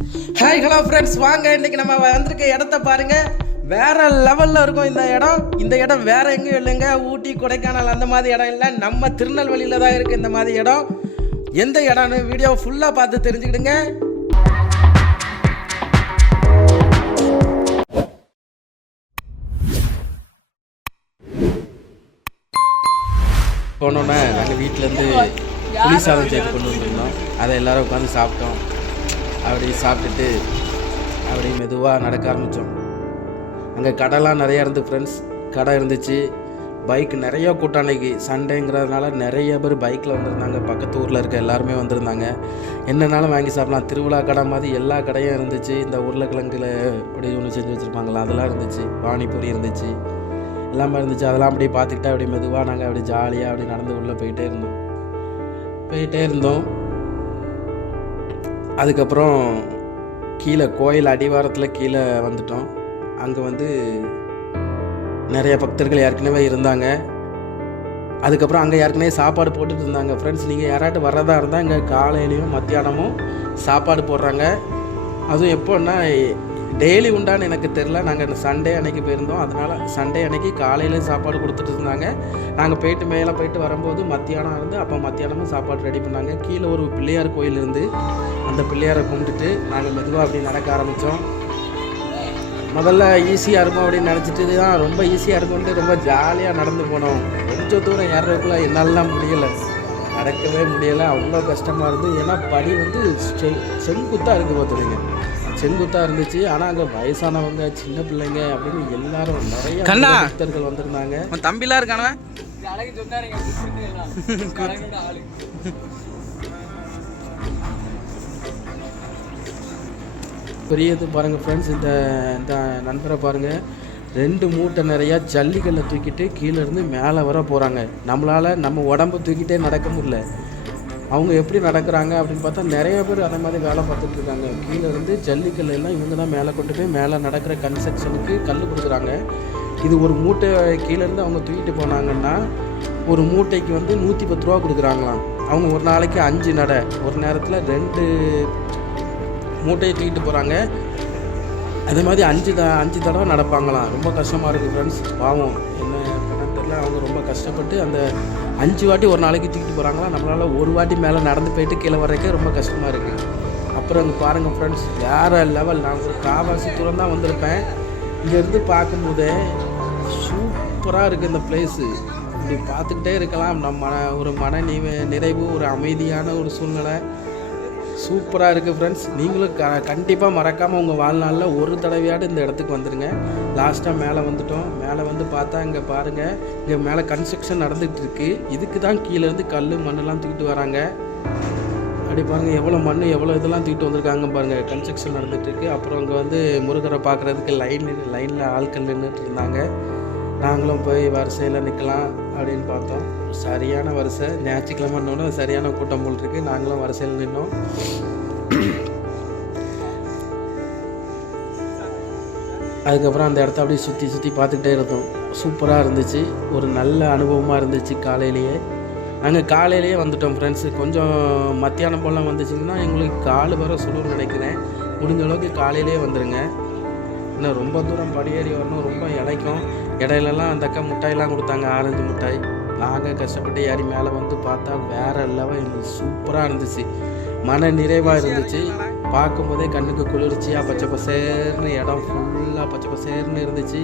Hi hello friends, வாங்க இன்னைக்கு நம்ம வந்திருக்க இடத்த பாருங்க. வேற லெவல்ல இருக்கும் இந்த இடம். இந்த இடம் வேற எங்கேயும் இல்லைங்க. ஊட்டி, கொடைக்கானல் அந்த மாதிரி இடம் இல்லை, நம்ம திருநெல்வேலியில தான் இருக்கு இந்த மாதிரி இடம். எந்த இடம்னு வீடியோ ஃபுல்லாக பார்த்து தெரிஞ்சுக்கிடுங்க. போனோன்னே நாங்கள் வீட்டிலேருந்து புளி சாதம் சேர்த்து கொண்டு வந்திருந்தோம். அதை எல்லோரும் உட்காந்து சாப்பிட்டோம். அப்படி சாப்பிட்டுட்டு அப்படி மெதுவாக நடக்க ஆரம்பித்தோம். அங்கே கடைலாம் நிறையா இருந்து ஃப்ரெண்ட்ஸ், கடை இருந்துச்சு. பைக் நிறைய கூட்டம். அன்றைக்கி சண்டேங்கிறதுனால நிறைய பேர் பைக்கில் வந்திருந்தாங்க. பக்கத்து ஊரில் இருக்க எல்லாருமே வந்திருந்தாங்க. என்னன்னாலும் வாங்கி சாப்பிடலாம். திருவிழா கடை மாதிரி எல்லா கடையும் இருந்துச்சு. இந்த உருளைக்கிழங்குல அப்படி ஒன்று செஞ்சு வச்சுருப்பாங்களா, அதெல்லாம் இருந்துச்சு. பானிபூரி இருந்துச்சு, எல்லாமே இருந்துச்சு. அதெல்லாம் அப்படியே பார்த்துக்கிட்டா அப்படி மெதுவாக நாங்கள் அப்படி ஜாலியாக அப்படி நடந்து உள்ளே போயிட்டே இருந்தோம். அதுக்கப்புறம் கீழே கோயில் அடிவாரத்தில் கீழே வந்துட்டோம். அங்கே வந்து நிறைய பக்தர்கள் ஏற்கனவே இருந்தாங்க. அதுக்கப்புறம் அங்கே ஏற்கனவே சாப்பாடு போட்டுட்டு இருந்தாங்க. ஃப்ரெண்ட்ஸ், நீங்கள் யாராட்டும் வர்றதா இருந்தால் இங்கே காலையிலையும் மத்தியானமும் சாப்பாடு போடுறாங்க. அதுவும் எப்போன்னா டெய்லி உண்டான்னு எனக்கு தெரில. நாங்கள் சண்டே அன்னைக்கு போயிருந்தோம். அதனால் சண்டே அன்னைக்கு காலையில் சாப்பாடு கொடுத்துட்டு இருந்தாங்க. நாங்கள் போயிட்டு மேலே போயிட்டு வரும்போது மத்தியானம் இருந்து அப்போ மத்தியானமும் சாப்பாடு ரெடி பண்ணாங்க. கீழே ஒரு பிள்ளையார் கோயில் இருந்து அந்த பிள்ளையாரை கும்பிட்டுட்டு நாங்கள் மெதுவாக அப்படி நடக்க ஆரம்பித்தோம். முதல்ல ஈஸியாக இருக்கும் அப்படின்னு நினச்சிட்டு தான் ரொம்ப ஈஸியாக இருக்கும்ட்டு ரொம்ப ஜாலியாக நடந்து போனோம். கொஞ்சம் தூரம் ஏறதுக்குள்ளே என்னாலலாம் முடியலை, நடக்கவே முடியலை. அவ்வளோ கஷ்டமாக இருந்து. ஏன்னா படி வந்து செங்குத்தாக இருக்குது பார்த்துருங்க, செங்குத்தாக இருந்துச்சு. ஆனால் அங்கே வயசானவங்க, சின்ன பிள்ளைங்க அப்படின்னு எல்லாரும் நிறைய பக்தர்கள் வந்திருந்தாங்க. தம்பிலாம் இருக்கானே பெரியது பாருங்கள் ஃப்ரெண்ட்ஸ். இந்த நண்பரை பாருங்கள், 2 மூட்டை நிறையா ஜல்லிக்கல்லை தூக்கிட்டு கீழே இருந்து மேலே வர போகிறாங்க. நம்மளால் நம்ம உடம்பு தூக்கிட்டே நடக்க முடியல. அவங்க எப்படி நடக்கிறாங்க அப்படின்னு பார்த்தா நிறைய பேர் அதே மாதிரி வேலை பார்த்துட்டு இருக்காங்க. கீழே இருந்து ஜல்லிக்கல் எல்லாம் இவங்க தான் மேலே கொண்டு போய் மேலே நடக்கிற கன்ஸ்ட்ரக்ஷனுக்கு கல் கொடுக்குறாங்க. இது ஒரு மூட்டை கீழேருந்து அவங்க தூக்கிட்டு போனாங்கன்னா ஒரு மூட்டைக்கு வந்து 110 ரூபா கொடுக்குறாங்களாம். அவங்க ஒரு நாளைக்கு 5 நடை, ஒரு நேரத்தில் 2 மூட்டையை தூக்கிட்டு போகிறாங்க. அதே மாதிரி 5 தடவை நடப்பாங்களாம். ரொம்ப கஷ்டமாக இருக்குது ஃப்ரெண்ட்ஸ். பாவம் என்ன தெரியல, அவங்க ரொம்ப கஷ்டப்பட்டு அந்த 5 வாட்டி ஒரு நாளைக்கு தூக்கிட்டு போகிறாங்களா. நம்மளால் ஒரு வாட்டி மேலே நடந்து போயிட்டு கீழே வர்றதுக்கே ரொம்ப கஷ்டமாக இருக்குது. அப்புறம் அங்கே பாருங்கள் ஃப்ரெண்ட்ஸ், வேறு லெவல். நான் ஒரு காவாசி தூரம் தான் வந்திருப்பேன். இங்கேருந்து பார்க்கும்போதே சூப்பராக இருக்குது இந்த பிளேஸு. இப்படி பார்த்துக்கிட்டே இருக்கலாம். நம்ம ஒரு நிறைவு, ஒரு அமைதியான ஒரு சூழ்நிலை சூப்பராக இருக்குது ஃப்ரெண்ட்ஸ். நீங்களும் கண்டிப்பாக மறக்காமல் உங்கள் வாழ்நாளில் ஒரு தடவையாடு இந்த இடத்துக்கு வந்துடுங்க. லாஸ்ட்டாக மேலே வந்துட்டோம். மேலே வந்து பார்த்தா இங்கே பாருங்கள், இங்கே மேலே கன்ஸ்ட்ரக்ஷன் நடந்துகிட்டு இருக்குது. இதுக்கு தான் கீழேருந்து கல் மண்ணெல்லாம் தூக்கிட்டு வராங்க. அப்படி பாருங்கள், எவ்வளோ மண் எவ்வளோ இதெல்லாம் தூக்கிட்டு வந்திருக்காங்க பாருங்கள். கன்ஸ்ட்ரக்ஷன் நடந்துகிட்ருக்கு. அப்புறம் அங்கே வந்து முருகரை பார்க்குறதுக்கு லைனில் ஆட்கள் நின்றுட்டு இருந்தாங்க. நாங்களும் போய் வரிசையில் நிற்கலாம் அப்படின்னு பார்த்தோம். சரியான வரிசை, ஞாயிற்றுக்கிழமைன்னோட சரியான கூட்டம் போல் இருக்குது. நாங்களும் வரிசையில் நின்னோம். அதுக்கப்புறம் அந்த இடத்த அப்படியே சுற்றி பார்த்துக்கிட்டே இருந்தோம். சூப்பராக இருந்துச்சு, ஒரு நல்ல அனுபவமாக இருந்துச்சு. நாங்கள் காலையிலேயே வந்துட்டோம் ஃப்ரெண்ட்ஸு. கொஞ்சம் மத்தியானம் போல் வந்துச்சிங்கன்னா எங்களுக்கு கால் வர சுடுன்னு நினைக்கிறேன். முடிஞ்ச அளவுக்கு காலையிலே வந்துடுங்க. இன்னும் ரொம்ப தூரம் படியேறி வரணும், ரொம்ப இலைக்கும். இடையிலலாம் அந்த அக்கா மிட்டாயெல்லாம் கொடுத்தாங்க, ஆரஞ்சு மிட்டாய். நாங்கள் கஷ்டப்பட்டு ஏறி மேலே வந்து பார்த்தா வேறு லெவல் எங்களுக்கு சூப்பராக இருந்துச்சு. மன நிறைவாக இருந்துச்சு. பார்க்கும்போதே கண்ணுக்கு குளிர்ச்சியாக பச்சை பசேர்னு, இடம் ஃபுல்லாக பச்சை பசேர்னு இருந்துச்சு.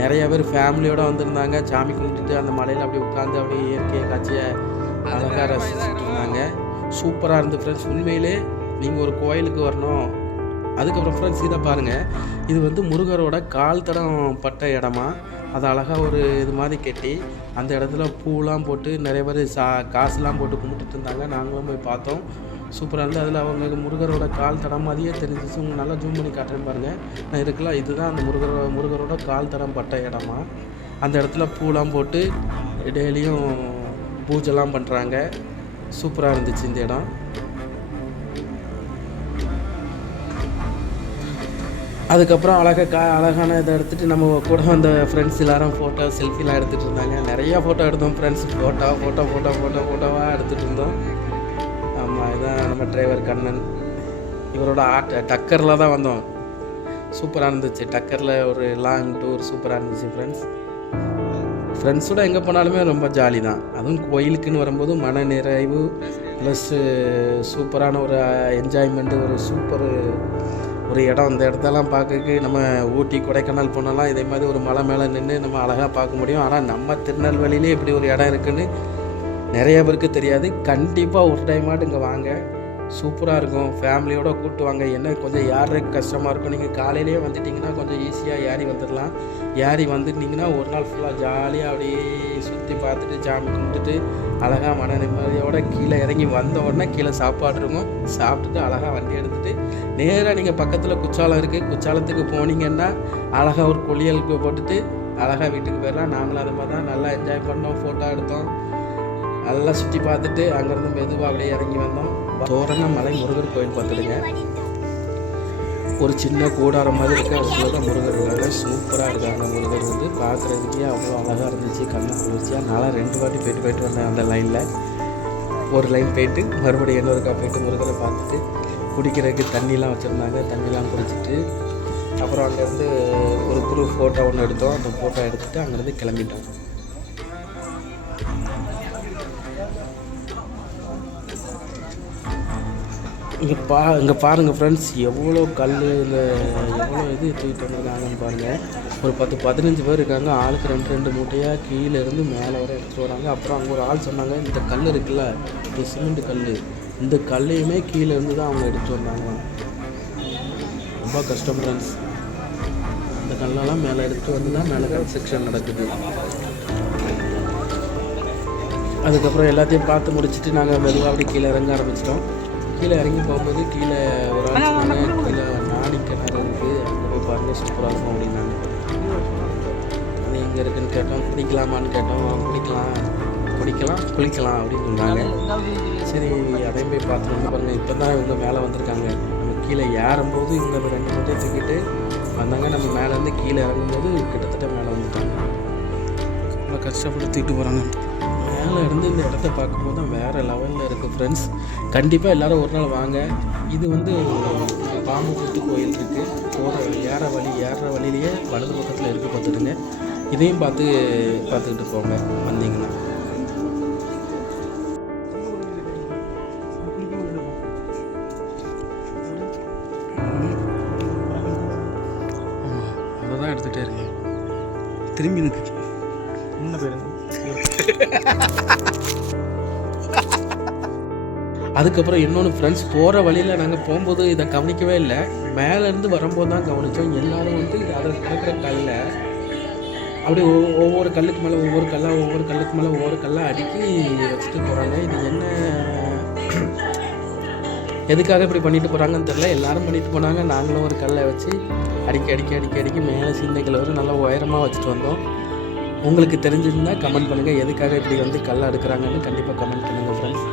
நிறைய பேர் ஃபேமிலியோடு வந்திருந்தாங்க. சாமி கும்பிட்டுட்டு அந்த மலையில் அப்படி உட்காந்து அப்படியே இயற்கையை காட்சியை அழகாக ரசிச்சுட்டு இருந்தாங்க. சூப்பராக இருந்து ஃப்ரெண்ட்ஸ். உண்மையிலே நீங்கள் ஒரு கோயிலுக்கு வரணும். அதுக்கப்புறம் ஃப்ரெண்ட்ஸ் இதை பாருங்கள், இது வந்து முருகரோட கால் தடம் பட்ட இடமா. அது அழகாக ஒரு இது மாதிரி கட்டி அந்த இடத்துல பூலாம் போட்டு நிறைய பேர் காசுலாம் போட்டு கும்பிட்டுட்டு இருந்தாங்க. நாங்களும் போய் பார்த்தோம். சூப்பராக இருந்து. அதில் அவங்க முருகரோட கால் தடம் மாதிரியே தெரிஞ்சிச்சு. உங்களுக்கு நல்லா ஜூம் பண்ணி காட்டுறேன் பாருங்கள். நான் இருக்கலாம், இதுதான் அந்த முருகரோட கால் தடம் பட்ட இடமா. அந்த இடத்துல பூலாம் போட்டு டெய்லியும் பூஜைலாம் பண்ணுறாங்க. சூப்பராக இருந்துச்சு இந்த இடம். அதுக்கப்புறம் அழகான இதை எடுத்துகிட்டு நம்ம கூட வந்த ஃப்ரெண்ட்ஸ் எல்லோரும் ஃபோட்டோ செல்ஃபிலாம் எடுத்துகிட்டு இருந்தாங்க. நிறையா ஃபோட்டோ எடுத்தோம் ஃப்ரெண்ட்ஸ். ஃபோட்டோவாக எடுத்துகிட்டு இருந்தோம். ஆமாம், இதுதான் நம்ம டிரைவர் கண்ணன். இவரோட டக்கரில் தான் வந்தோம். சூப்பராக இருந்துச்சு. டக்கரில் ஒரு லாங் டூர் சூப்பராக இருந்துச்சு ஃப்ரெண்ட்ஸோடு எங்கே போனாலுமே ரொம்ப ஜாலி தான். அதுவும் கோயிலுக்குன்னு வரும்போது மன நிறைவு ப்ளஸ்ஸு சூப்பரான ஒரு என்ஜாய்மெண்ட்டு, ஒரு ஒரு இடம். அந்த இடத்தெல்லாம் பார்க்கறதுக்கு நம்ம ஊட்டி கொடைக்கானல் போனாலாம் இதே மாதிரி ஒரு மலை மேலே நின்று நம்ம அழகாக பார்க்க முடியும். ஆனால் நம்ம திருநெல்வேலியிலே இப்படி ஒரு இடம் இருக்குதுன்னு நிறைய பேருக்கு தெரியாது. கண்டிப்பாக ஒரு டைமாட்டு இங்கே வாங்க, சூப்பராக இருக்கும். ஃபேமிலியோடு கூப்பிட்டு வாங்க. என்ன கொஞ்சம் யாருக்கு கஷ்டமாக இருக்கும், நீங்கள் காலையிலேயே வந்துட்டிங்கன்னா கொஞ்சம் ஈஸியாக ஏறி வந்துடலாம். ஏறி வந்துட்டிங்கன்னா ஒரு நாள் ஃபுல்லாக ஜாலியாக அப்படியே சுற்றி பார்த்துட்டு சாமி கும்பிட்டுட்டு அழகாக மன நிம்மதியோடு கீழே இறங்கி வந்த உடனே கீழே சாப்பாடு இருக்கும். சாப்பிட்டுட்டு அழகாக வண்டி எடுத்துகிட்டு நேராக நீங்கள் பக்கத்தில் குற்றாலம் இருக்குது, குற்றாலத்துக்கு போனீங்கன்னா அழகாக ஒரு குளியலுக்கு போட்டுட்டு அழகாக வீட்டுக்கு போயிடலாம். நாங்களும் அது மாதிரி தான் நல்லா என்ஜாய் பண்ணோம், ஃபோட்டோ எடுத்தோம், நல்லா சுற்றி பார்த்துட்டு அங்கேருந்து மெதுவாக அப்படியே இறங்கி வந்தோம். தோரணமலை முருகர் கோயில் பார்த்துடுங்க. ஒரு சின்ன கூடாரம் மாதிரி இருக்குது, அதுக்குள்ள தான் முருகர் இருக்காங்க. சூப்பராக இருக்காங்க. முருகர் வந்து பார்க்குறதுக்கே அவ்வளோ அழகாக இருந்துச்சு, கண்ணு குளிர்ச்சியாக. நானும் 2 வாட்டி போயிட்டு வந்தேன் அந்த லைனில். ஒரு லைன் போயிட்டு மறுபடியும் இன்னொருக்கா போயிட்டு முருகரை பார்த்துட்டு குடிக்கிறதுக்கு தண்ணிலாம் வச்சுருந்தாங்க. தண்ணிலாம் குடிச்சிட்டு அப்புறம் அங்கேருந்து ஒரு குரூப் ஃபோட்டோ ஒன்று எடுத்தோம். அந்த ஃபோட்டோ எடுத்துகிட்டு அங்கேருந்து கிளம்பிட்டோம். இங்கே பாருங்கள் ஃப்ரெண்ட்ஸ், எவ்வளோ கல், எவ்வளோ இது தூக்கிட்டு வந்திருக்காங்கன்னு பாருங்கள். ஒரு 10-15 பேர் இருக்காங்க. ஆளுக்கு 2 மூட்டையாக கீழே இருந்து மேலே வர எடுத்துகிட்டு வராங்க. அப்புறம் அங்கே ஒரு ஆள் சொன்னாங்க, இந்த கல் இருக்குல்ல, இந்த சிமெண்ட் கல், இந்த கல்லையுமே கீழே இருந்து தான் அவங்க எடுத்துகிட்டு வந்தாங்க. ரொம்ப கஷ்டம் ஃப்ரெண்ட்ஸ். இந்த கல்லெல்லாம் மேலே எடுத்துகிட்டு வந்து தான் மேலே கன்ஸ்ட்ரக்ஷன் நடக்குது. அதுக்கப்புறம் எல்லாத்தையும் பார்த்து முடிச்சுட்டு நாங்கள் மெதுவாக அப்படி கீழே இறங்க ஆரம்பிச்சிட்டோம். கீழே இறங்கி போகும்போது கீழே ஒரு ஆள் சொன்னாங்க, கீழே நாடி கிணறு இருக்குது, அங்கே போய் பாருங்கள் சூப்பராக இருக்கும் அப்படின்னாங்க. அது எங்கே இருக்குதுன்னு கேட்டோம். குடிக்கலாமான்னு கேட்டோம். குளிக்கலாம் அப்படின்னு சொன்னாங்க. சரி அதையும் போய் பார்த்து வந்து பாருங்கள். இப்போ தான் இவங்க மேலே வந்திருக்காங்க. நம்ம கீழே ஏறும்போது இவங்க 2 மூட்டை தூக்கிட்டு வந்தாங்க. நம்ம மேலேருந்து கீழே இறங்கும்போது கிட்டத்தட்ட மேலே வந்துட்டாங்க. ரொம்ப கஷ்டப்பட்டு தூக்கிட்டு போகிறாங்க. மேலே இருந்து இந்த இடத்த பார்க்கும்போது தான் வேறு லெவலில் இருக்குது ஃப்ரெண்ட்ஸ். கண்டிப்பாக எல்லோரும் ஒரு நாள் வாங்க. இது வந்து பாம்புக்குத்து கோயில் இருக்குது. ஏற வழியிலேயே வலது பக்கத்தில் இருக்குது, பார்த்துடுங்க. இதையும் பார்த்துக்கிட்டு போங்க வந்தீங்கன்னா. அதை தான் எடுத்துகிட்டே இருக்கேன். திரும்பி இருக்கு என்ன பேருங்க. அதுக்கப்புறம் இன்னொன்று ஃப்ரெண்ட்ஸ், போகிற வழியில் நாங்கள் போகும்போது இதை கவனிக்கவே இல்லை. மேலேருந்து வரும்போது தான் கவனித்தோம். எல்லோரும் வந்து அதை கிடக்கிற கல்லை அப்படி ஒவ்வொரு கல்லுக்கு மேலே ஒவ்வொரு கல்லாக அடுக்கி வச்சுட்டு போகிறாங்க. இது என்ன, எதுக்காக இப்படி பண்ணிட்டு போகிறாங்கன்னு தெரில. எல்லோரும் பண்ணிட்டு போனாங்க. நாங்களும் ஒரு கல்லை வச்சு அடிக்கி மேலே சின்ன கல் வரும் நல்லா உயரமாக வச்சுட்டு வந்தோம். உங்களுக்கு தெரிஞ்சிருந்தால் கமெண்ட் பண்ணுங்கள், எதுக்காக இப்படி வந்து கல்லை எடுக்கிறாங்கன்னு கண்டிப்பாக கமெண்ட் பண்ணுங்கள் ஃப்ரெண்ட்ஸ்.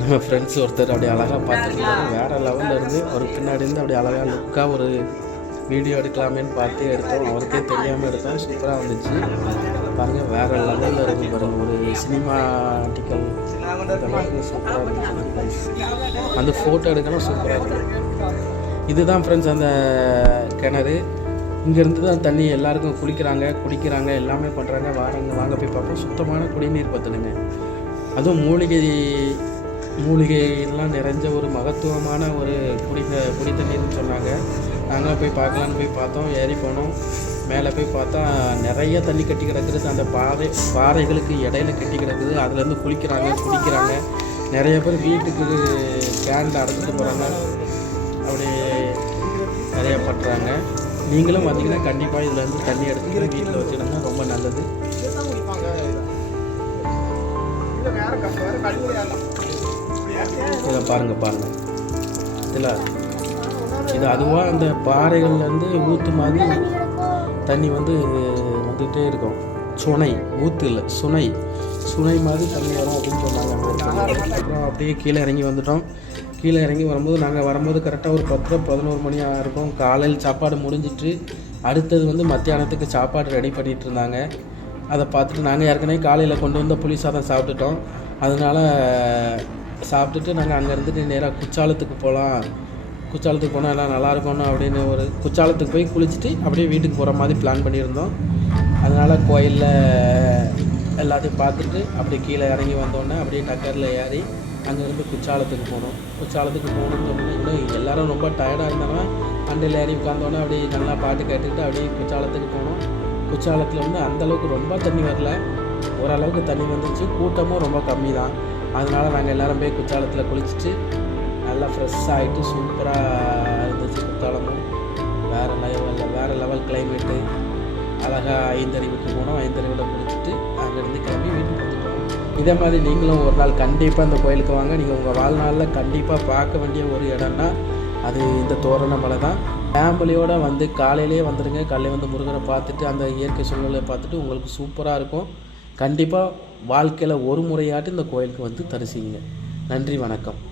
நம்ம ஃப்ரெண்ட்ஸ் ஒருத்தர் அப்படி அழகாக பார்த்துருக்காரு. வேறு லெவலில் இருந்து ஒரு பின்னாடி இருந்து அப்படி அழகாக லுக்காக ஒரு வீடியோ எடுக்கலாமேன்னு பார்த்து எடுத்தோம். அவருக்கே தெரியாமல் எடுத்தோம். சூப்பராக வந்துச்சு பாருங்கள். வேறு லெவலில் இருந்து பாருங்கள். ஒரு சினிமாட்டிக்கல் சூப்பராக இருந்துச்சு. அந்த ஃபோட்டோ எடுக்கலாம் சூப்பராக இருக்குது. இதுதான் ஃப்ரெண்ட்ஸ் அந்த கிணறு. இங்கேருந்து தான் தண்ணி எல்லாருக்கும் குடிக்கிறாங்க எல்லாமே பண்ணுறாங்க. வாங்க போய் பார்ப்போம். சுத்தமான குடிநீர் பார்த்துடுங்க. அதுவும் மூலிகைலாம் நிறைஞ்ச ஒரு மகத்துவமான ஒரு குடி தண்ணீர்னு சொன்னாங்க. நாங்களும் போய் பார்க்கலான்னு போய் பார்த்தோம். ஏறி போனோம். மேலே போய் பார்த்தா நிறைய தண்ணி கட்டி கிடக்குது. அந்த பாறைகளுக்கு இடையில கட்டி கிடக்குது. அதுலேருந்து குடிக்கிறாங்க. நிறைய பேர் வீட்டுக்கு கேனில் அடைச்சிட்டு போகிறாங்க. அப்படி நிறைய பண்ணுறாங்க. நீங்களும் வந்தீங்கன்னா கண்டிப்பாக இதில் இருந்து தண்ணி எடுத்துக்கிட்டு வீட்டில் வச்சுருந்தா ரொம்ப நல்லது. இதை பாருங்கள் இதில் இது அதுவாக அந்த பாறைகள்லேருந்து ஊற்று மாதிரி தண்ணி வந்துகிட்டே இருக்கும். ஊற்று இல்லை, சுனை மாதிரி தண்ணி வரும் அப்படின்னு சொன்னாங்க. அப்புறம் அப்படியே கீழே இறங்கி வந்துட்டோம். கீழே இறங்கி வரும்போது நாங்கள் வரும்போது கரெக்டாக ஒரு 10 11 மணி இருக்கும். காலையில் சாப்பாடு முடிஞ்சிட்டு அடுத்தது வந்து மத்தியானத்துக்கு சாப்பாடு ரெடி பண்ணிகிட்டு இருந்தாங்க. அதை பார்த்துட்டு நாங்கள் ஏற்கனவே காலையில் கொண்டு வந்த புளி சாதம் சாப்பிட்டுட்டோம். அதனால் சாப்பிட்டுட்டு நாங்கள் அங்கே இருந்துட்டு நேராக குற்றாலத்துக்கு போகலாம், குற்றாலத்துக்கு போனால் எல்லாம் நல்லாயிருக்கணும் அப்படின்னு ஒரு குற்றாலத்துக்கு போய் குளிச்சுட்டு அப்படியே வீட்டுக்கு போகிற மாதிரி பிளான் பண்ணியிருந்தோம். அதனால் கோயிலில் எல்லாத்தையும் பார்த்துட்டு அப்படியே கீழே இறங்கி வந்தோடனே அப்படியே டக்கரில் ஏறி அங்கேருந்து குற்றாலத்துக்கு போனோம். குற்றாலத்துக்கு போகணுன்னு சொன்னோம்னா எல்லோரும் ரொம்ப டயர்டாக இருந்தாங்கன்னா வண்டியில் ஏறி உட்காந்தோன்னே அப்படியே நல்லா பாட்டு கேட்டுக்கிட்டு அப்படியே குற்றாலத்துக்கு போனோம். குற்றாலத்தில் வந்து அந்தளவுக்கு ரொம்ப தண்ணி வரல, ஓரளவுக்கு தண்ணி வந்துச்சு. கூட்டமும் ரொம்ப கம்மி தான். அதனால் நாங்கள் எல்லோரும் போய் குற்றாலத்தில் குளிச்சுட்டு நல்லா ஃப்ரெஷ் ஆகிட்டு சூப்பராக இருந்துச்சு. குற்றாலமும் வேறு லெவல் கிளைமேட்டு. அழகாக ஐந்தருவிக்கு போனோம். ஐந்தருவியில் குளிச்சுட்டு அங்கேருந்து கிளம்பி வீட்டுக்கு வந்துட்டோம். இதே மாதிரி நீங்களும் ஒரு நாள் கண்டிப்பாக இந்த கோயிலுக்கு வாங்க. நீங்கள் உங்கள் வாழ்நாளில் கண்டிப்பாக பார்க்க வேண்டிய ஒரு இடம்னா அது இந்த தோரணமலை தான். ஃபேமிலியோடு வந்து காலையிலேயே வந்துடுங்க. காலையில் வந்து முருகரை பார்த்துட்டு அந்த இயற்கை சூழ்நிலையை பார்த்துட்டு உங்களுக்கு சூப்பராக இருக்கும். கண்டிப்பாக வாழ்க்கையில் ஒரு முறையாட்டு இந்த கோயிலுக்கு வந்து தரிசிங்க. நன்றி, வணக்கம்.